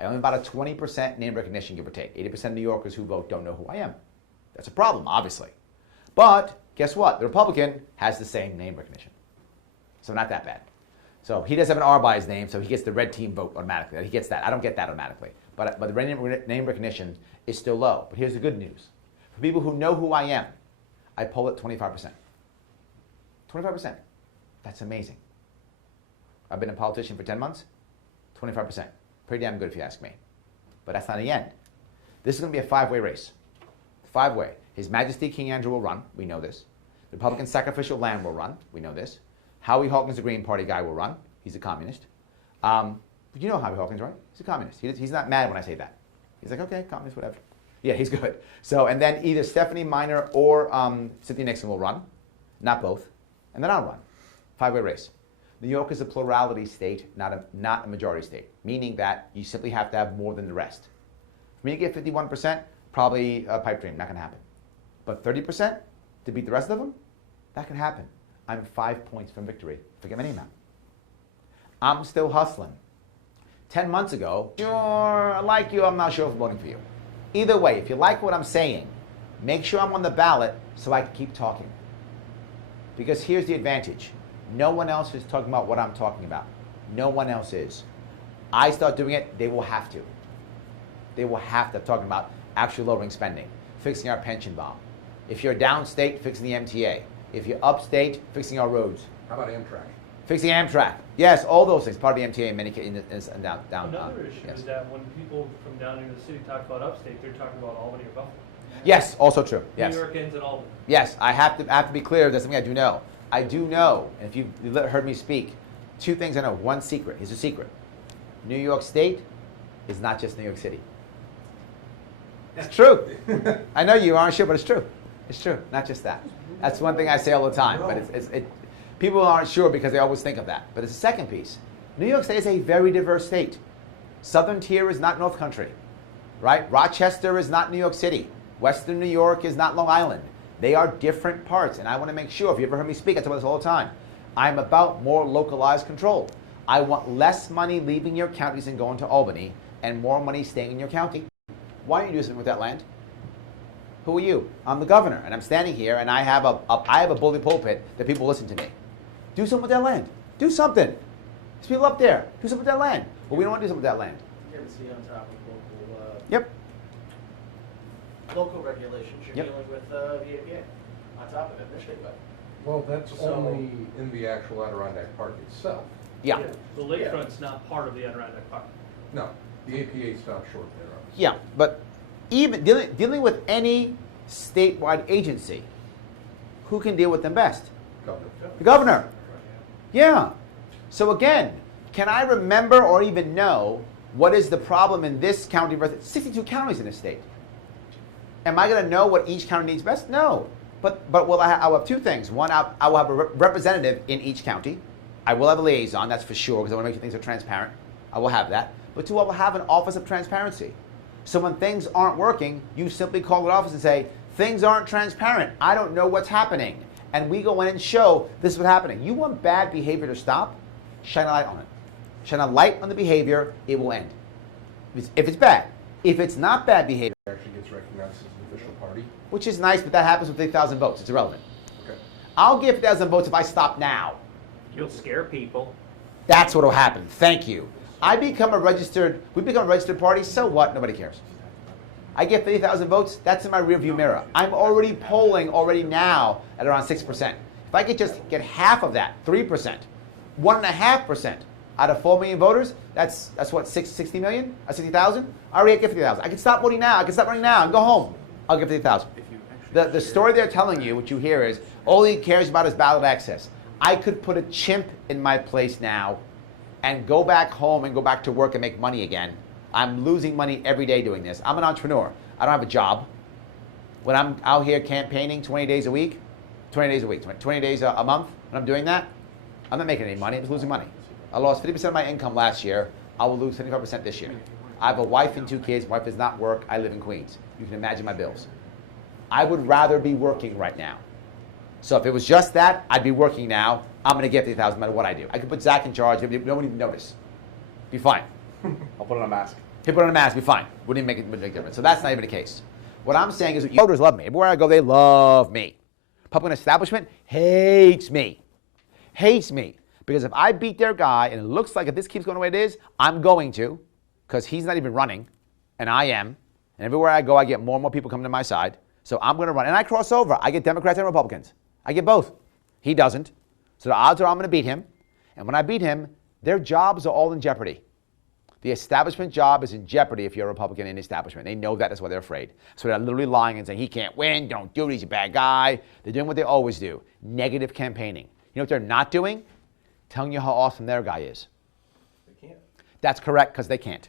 I only have about a 20% name recognition, give or take. 80% of New Yorkers who vote don't know who I am. That's a problem, obviously. But guess what? The Republican has the same name recognition. So not that bad. So he does have an R by his name, so he gets the red team vote automatically. He gets that. I don't get that automatically. But the name recognition is still low. But here's the good news. For people who know who I am, I poll at 25%. 25%. That's amazing. I've been a politician for 10 months. 25%. Pretty damn good if you ask me. But that's not the end. This is going to be a five-way race. Five-way. His Majesty King Andrew will run. We know this. The Republican Sacrificial Lamb will run. We know this. Howie Hawkins, the Green Party guy, will run. He's a communist. But you know Howie Hawkins, right? He's a communist. He's not mad when I say that. He's like, okay, communist, whatever. Yeah, he's good. So, and then either Stephanie Minor or Cynthia Nixon will run. Not both. And then I'll run. Five-way race. New York is a plurality state, not a majority state, meaning that you simply have to have more than the rest. For me to get 51%, probably a pipe dream, not going to happen. But 30% to beat the rest of them, that can happen. I'm 5 points from victory. Forget my name out. I'm still hustling. 10 months ago, sure, I like you, I'm not sure if I'm voting for you. Either way, if you like what I'm saying, make sure I'm on the ballot so I can keep talking. Because here's the advantage. No one else is talking about what I'm talking about. No one else is. I start doing it, they will have to. They will have to talk about actually lowering spending, fixing our pension bomb. If you're downstate, fixing the MTA. If you're upstate, fixing our roads. How about Amtrak? Fixing Amtrak. Yes, all those things. Part of the MTA in many cases. Another issue yes. is that when people from down into the city talk about upstate, they're talking about Albany or Buffalo. Yes, also true. Yes. New Yorkers and Albany. Yes, I have to be clear. That's something I do know. I do know, and if you've heard me speak, two things I know. One secret. Here's a secret. New York State is not just New York City. It's true. I know you aren't sure, but it's true. It's true. Not just that. That's one thing I say all the time. But people aren't sure because they always think of that. But it's the second piece. New York State is a very diverse state. Southern tier is not North Country, right? Rochester is not New York City. Western New York is not Long Island. They are different parts, and I want to make sure, if you ever heard me speak, I talk about this all the time. I'm about more localized control. I want less money leaving your counties and going to Albany, and more money staying in your county. Why don't you do something with that land? Who are you? I'm the governor, and I'm standing here, and I have a bully pulpit that people listen to me. Do something with that land. Do something. There's people up there. Do something with that land. Well, we don't want to do something with that land. You have to see on top of local. Yep. Local regulations. You're Yep. dealing with the APA on top of it, Michigan. But Well, that's So- only in the actual Adirondack Park itself. Yeah. The lakefront's not part of the Adirondack Park. No, the APA stops short there. Obviously. Yeah, but even dealing with any statewide agency, who can deal with them best? Governor. The governor. Yeah. So again, can I remember or even know what is the problem in this county versus 62 counties in this state? Am I going to know what each county needs best? No. But will I will have two things. One, I will have a representative in each county. I will have a liaison, that's for sure, because I want to make sure things are transparent. I will have that. But two, I will have an office of transparency. So when things aren't working, you simply call the office and say, things aren't transparent. I don't know what's happening. And we go in and show this is what's happening. You want bad behavior to stop? Shine a light on it. Shine a light on the behavior, it will end. If it's bad. If it's not bad behavior, It actually gets recognized as an official party. which is nice, but that happens with 3,000 votes. It's irrelevant. Okay. I'll give 1,000 votes if I stop now. You'll scare people. That's what will happen. Thank you. We become a registered party, so what? Nobody cares. I get 30,000 votes, that's in my rearview mirror. I'm already polling now at around 6%. If I could just get half of that, 3%, 1.5% out of 4 million voters, that's what, 60 million? 60,000? I already get 50,000. I can stop voting now. I can stop running now and go home. I'll get 50,000. The story they're telling you, what you hear is, all he cares about is ballot access. I could put a chimp in my place now and go back home and go back to work and make money again. I'm losing money every day doing this. I'm an entrepreneur. I don't have a job. When I'm out here campaigning 20 days a week, 20 days a month, when I'm doing that, I'm not making any money. I'm just losing money. I lost 50% of my income last year. I will lose 75% this year. I have a wife and 2 kids. My wife does not work. I live in Queens. You can imagine my bills. I would rather be working right now. So if it was just that, I'd be working now. I'm going to get 50,000 no matter what I do. I could put Zach in charge. No one even notice. Be fine. I'll put on a mask. He'd put on a mask, be fine. Wouldn't even make a big difference. So that's not even the case. What I'm saying is that voters love me. Everywhere I go, they love me. Republican establishment hates me. Hates me. Because if I beat their guy, and it looks like if this keeps going the way it is, I'm going to, because he's not even running, and I am. And everywhere I go, I get more and more people coming to my side. So I'm going to run. And I cross over. I get Democrats and Republicans. I get both. He doesn't. So the odds are I'm going to beat him. And when I beat him, their jobs are all in jeopardy. The establishment job is in jeopardy if you're a Republican in the establishment. They know that. That's why they're afraid. So they're literally lying and saying, he can't win. Don't do it. He's a bad guy. They're doing what they always do. Negative campaigning. You know what they're not doing? Telling you how awesome their guy is. They can't. That's correct, because they can't.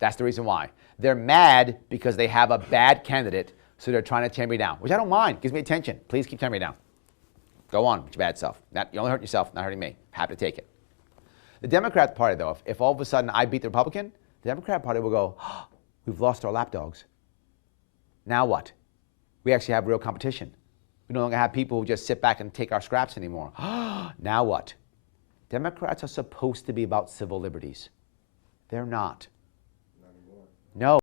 That's the reason why. They're mad because they have a bad candidate, so they're trying to tear me down, which I don't mind. Gives me attention. Please keep tearing me down. Go on with your bad self. You only hurt yourself, not hurting me. Happy to take it. The Democrat Party, though, if all of a sudden I beat the Republican, the Democrat Party will go, oh, we've lost our lapdogs. Now what? We actually have real competition. We no longer have people who just sit back and take our scraps anymore. Now what? Democrats are supposed to be about civil liberties. They're not. Not anymore. No.